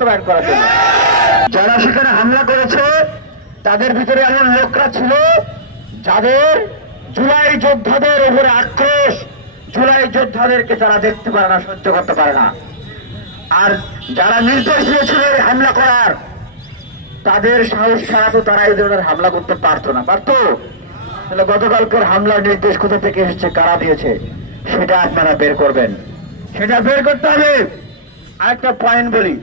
বাস্তবায়ন করার জন্য। যারা সেখানে হামলা করেছে তাদের ভিতরে এমন লোকরা ছিল যাদের জুলাই যোদ্ধাদের উপরে আক্রোশ, জুলাই যোদ্ধাদেরকে তারা দেখতে পারে না, সহ্য করতে পারে না। আর যারা নির্দেশ দিয়েছিল হামলা করার, তাদের সাহস ছাড়া তো তারা এই ধরনের হামলা করতে পারতো না। পারতো? তাহলে গতকালকের হামলার নির্দেশ কোথা থেকে এসেছে, কারা দিয়েছে, সেটা আপনারা বের করবেন, সেটা বের করতে হবে। আরেকটা পয়েন্ট বলি,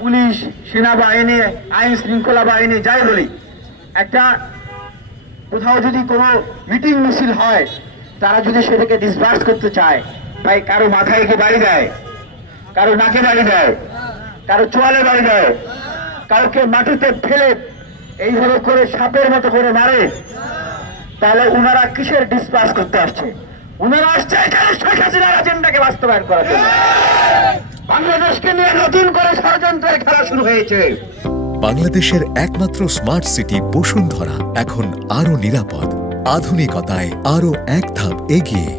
পুলিশ, সেনাবাহিনী, আইন শৃঙ্খলা বাহিনী যাই বলি, একটা কোথাও যদি কোনো মিটিং মিছিল হয়, তারা যদি সেটাকে ডিসবার্স করতে চায়, ভাই কারো মাথায় কি বাড়ি দেয়, কারো নাকে বাড়ি দেয়, কারো চোয়ালে বাড়ি দেয়, কাউকে মাটিতে ফেলে এইভাবে করে সাপের মতো করে মারে, তাহলে উনারা কিসের ডিসপার্স করতে আসছে? উনারা আসছে এখানে শেখ হাসিনার এজেন্ডাকে বাস্তবায়ন করার জন্য। বাংলাদেশকে নিয়ে নতুন করে ষড়যন্ত্রের খেলা শুরু হয়েছে। বাংলাদেশের একমাত্র স্মার্ট সিটি বসুন্ধরা এখন আরো নিরাপদ, আধুনিকতায় আরো এক ধাপ এগিয়ে।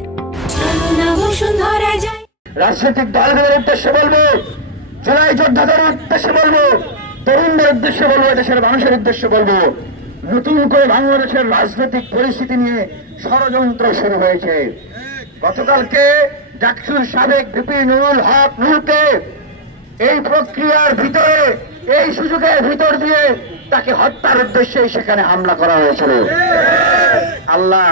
রাজনৈতিক দলগুলোর উদ্দেশ্যে বলবো, জুলাই যোদ্ধাদের উদ্দেশ্যে বলবো, তরুণদের উদ্দেশ্যে বলবো, দেশের মানুষের উদ্দেশ্যে বলবো, নতুন করে বাংলাদেশের রাজনৈতিক পরিস্থিতি নিয়ে ষড়যন্ত্র শুরু হয়েছে। গতকালকে ডাকসুর সাবেক ভিপি নুরুল হক নুরকে এই প্রক্রিয়ার ভিতরে, এই সুযোগের ভিতর দিয়ে তাকে হত্যার উদ্দেশ্যে সেখানে হামলা করা হয়েছিল। আল্লাহ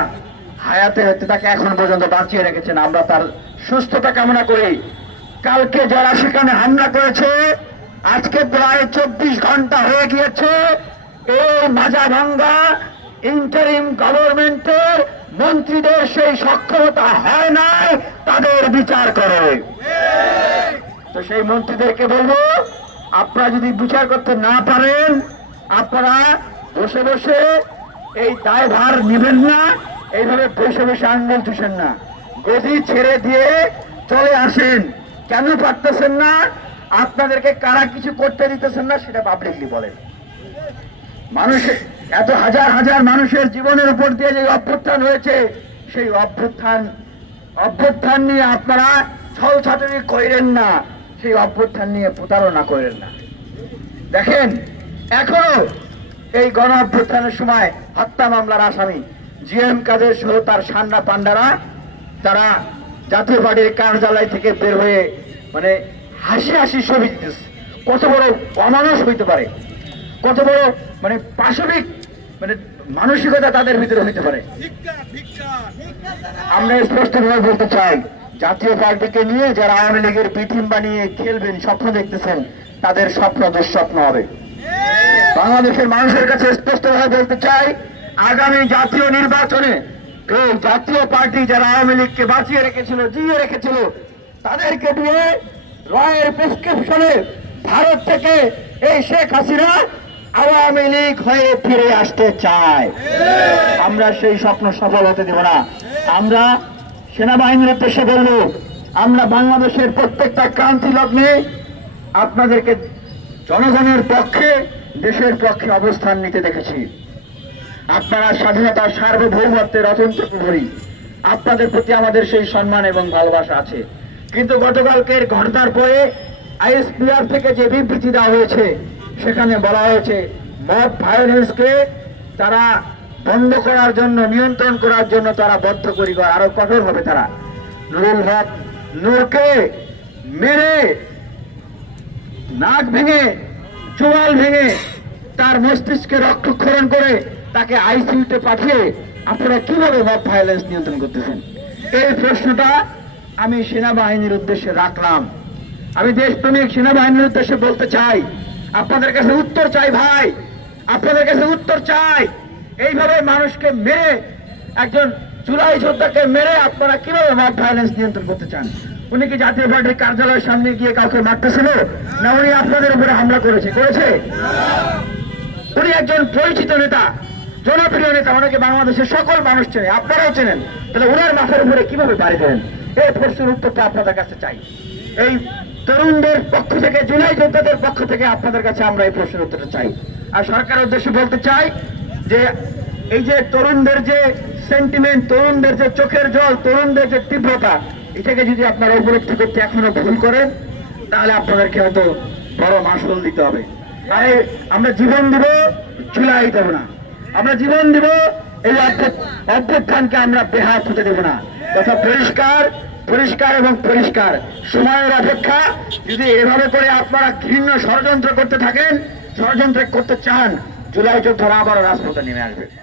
হায়াতে হতে তাকে এখন পর্যন্ত বাঁচিয়ে রেখেছেন, আমরা তার সুস্থতা কামনা করি। কালকে যারা সেখানে হামলা করেছে, আজকে প্রায় 24 ঘন্টা হয়ে গিয়েছে, এই মাজাভাঙ্গা ইন্টারিম গভর্নমেন্টের মন্ত্রীদের সেই সক্ষমতা হয় নাই তাদের বিচার করে। তো সেই মন্ত্রীদেরকে বলবো, আপনারা যদি বিচার করতে না পারেন, আপনারা বসে বসে এই দায়ভার নেবেন না, এইভাবে বসে বসে আঙ্গুল চুষেন না, গদি ছেড়ে দিয়ে চলে আসেন। কেন পারতেছেন না? আপনাদেরকে কারা কিছু করতে দিতেছেন না সেটা পাবলিকলি বলেন। মানুষের এত হাজার হাজার মানুষের জীবনের উপর দিয়ে যে অভ্যুত্থান হয়েছে, সেই অভ্যুত্থান নিয়ে আপনারা ছলছাতুরি করেন না, সেই অভ্যুত্থান নিয়ে প্রতারণা করেন না। দেখেন, এখনো এই গণ অভ্যুত্থানের সময় হত্যা মামলার আসামি জিএম কাদের সহ তার সান্না পান্ডারা, তারা জাতীয় পার্টির কার্যালয় থেকে বের হয়ে মানে হাসি হাসি ছবি দিতেছে। কত বড় অমানুষ হইতে পারে, কত বড় মানে পাশবিক মানে মানসিকতা তাদের ভিতরে হইতে পারে। আমরা স্পষ্টভাবে বলতে চাই, জাতীয় পার্টিকে নিয়ে যারা আওয়ামী লীগের বি টিম বানিয়ে খেলবেন, স্বপ্ন দেখতেছেন, তাদের স্বপ্ন দুঃস্বপ্ন হবে। বাংলাদেশের মানুষের কাছে স্পষ্টভাবে বলতে চাই, আগামী জাতীয় নির্বাচনে এই জাতীয় পার্টি যারা আওয়ামী লীগকে বাঁচিয়ে রেখেছিল, জিয়ে রেখেছিল, তাদেরকে দিয়ে রয়ের প্রেসক্রিপশনে ভারত থেকে এই শেখ হাসিনা আওয়ামী লীগ হয়ে ফিরে আসতে চায়। আমরা সেই স্বপ্ন সফল হতে দেব না। আমরা সেনাবাহিনীর উদ্দেশ্যে বলব, আমরা বাংলাদেশের প্রত্যেকটা ক্রান্তি লগ্নে আপনাদেরকে জনগণের পক্ষে, দেশের পক্ষে অবস্থান নিতে দেখেছি। আপনারা স্বাধীনতার সার্বভৌমত্বের অতন্ত্র প্রহরী, আপনাদের প্রতি আমাদের সেই সম্মান এবং ভালোবাসা আছে। কিন্তু গতকালকের ঘটনার পরে আইএসপিআর থেকে যে বিবৃতি দেওয়া হয়েছে, সেখানে বলা হয়েছে মব ভায়োলেন্সকে তারা বন্ধ করার জন্য, নিয়ন্ত্রণ করার জন্য তারা বদ্ধপরিকর, আরো কঠোর হবে। তারা নুরুল হক নূরকে মেরে, নাক ভেঙে, চোয়াল ভেঙে, তার মস্তিষ্কে রক্তক্ষরণ করে তাকে আইসিইউতে পাঠিয়ে আপনারা কিভাবে মব ভায়োলেন্স নিয়ন্ত্রণ করতেছেন? এই প্রশ্নটা আমি সেনাবাহিনীর উদ্দেশ্যে রাখলাম। আমি দেশপ্রেমিক সেনাবাহিনীর উদ্দেশ্যে বলতে চাই, আপনাদের কাছে উত্তর চাই ভাই, আপনাদের কাছে উত্তর চাই। এইভাবে মানুষকে মেরে, একজন জুলাই যোদ্ধাকে মেরে আপনারা কিভাবে মব ভায়োলেন্স নিয়ন্ত্রণ করতে চান? উনি কি জাতীয় পার্টির কার্যালয়ের সামনে গিয়ে কাউকে মারতেছিল, না উনি আপনাদের উপরে হামলা করেছে? উনি একজন পরিচিত নেতা, জনপ্রিয় নেতা, ওনাকে বাংলাদেশের সকল মানুষ চেনে, আপনারাও চেনেন। তাহলে ওনার মাথার উপরে কিভাবে বাড়ি দেন? এই প্রশ্নের উত্তরটা আপনাদের কাছে চাই। এই তরুণদের পক্ষ থেকে, জুলাই যোদ্ধাদের পক্ষ থেকে আপনাদের কাছে আমরা এই প্রশ্নের উত্তরটা চাই। আর সরকারের উদ্দেশ্যে বলতে চাই যে এই যে তরুণদের যে সেন্টিমেন্ট, তরুণদের যে চোখের জল, তরুণদের যে তীব্রতা, এটাকে যদি আপনারা উপলব্ধি করতে এখনো ভুল করেন, তাহলে আপনাদেরকে হয়তো বড় মাসুল দিতে হবে। তাই আমরা জীবন দিব, জুলাই দেব না। আমরা জীবন দিব, এই অভ্যুত্থানকে আমরা বেহাত হতে দেব না। কথা পরিষ্কার, পরিষ্কার এবং পরিষ্কার। সময়ের অপেক্ষা। যদি এভাবে করে আপনারা ঘৃণ্য ষড়যন্ত্র করতে থাকেন, ষড়যন্ত্র করতে চান, জুলাই যোদ্ধারা আবারও রাজপথে নেমে আসবে।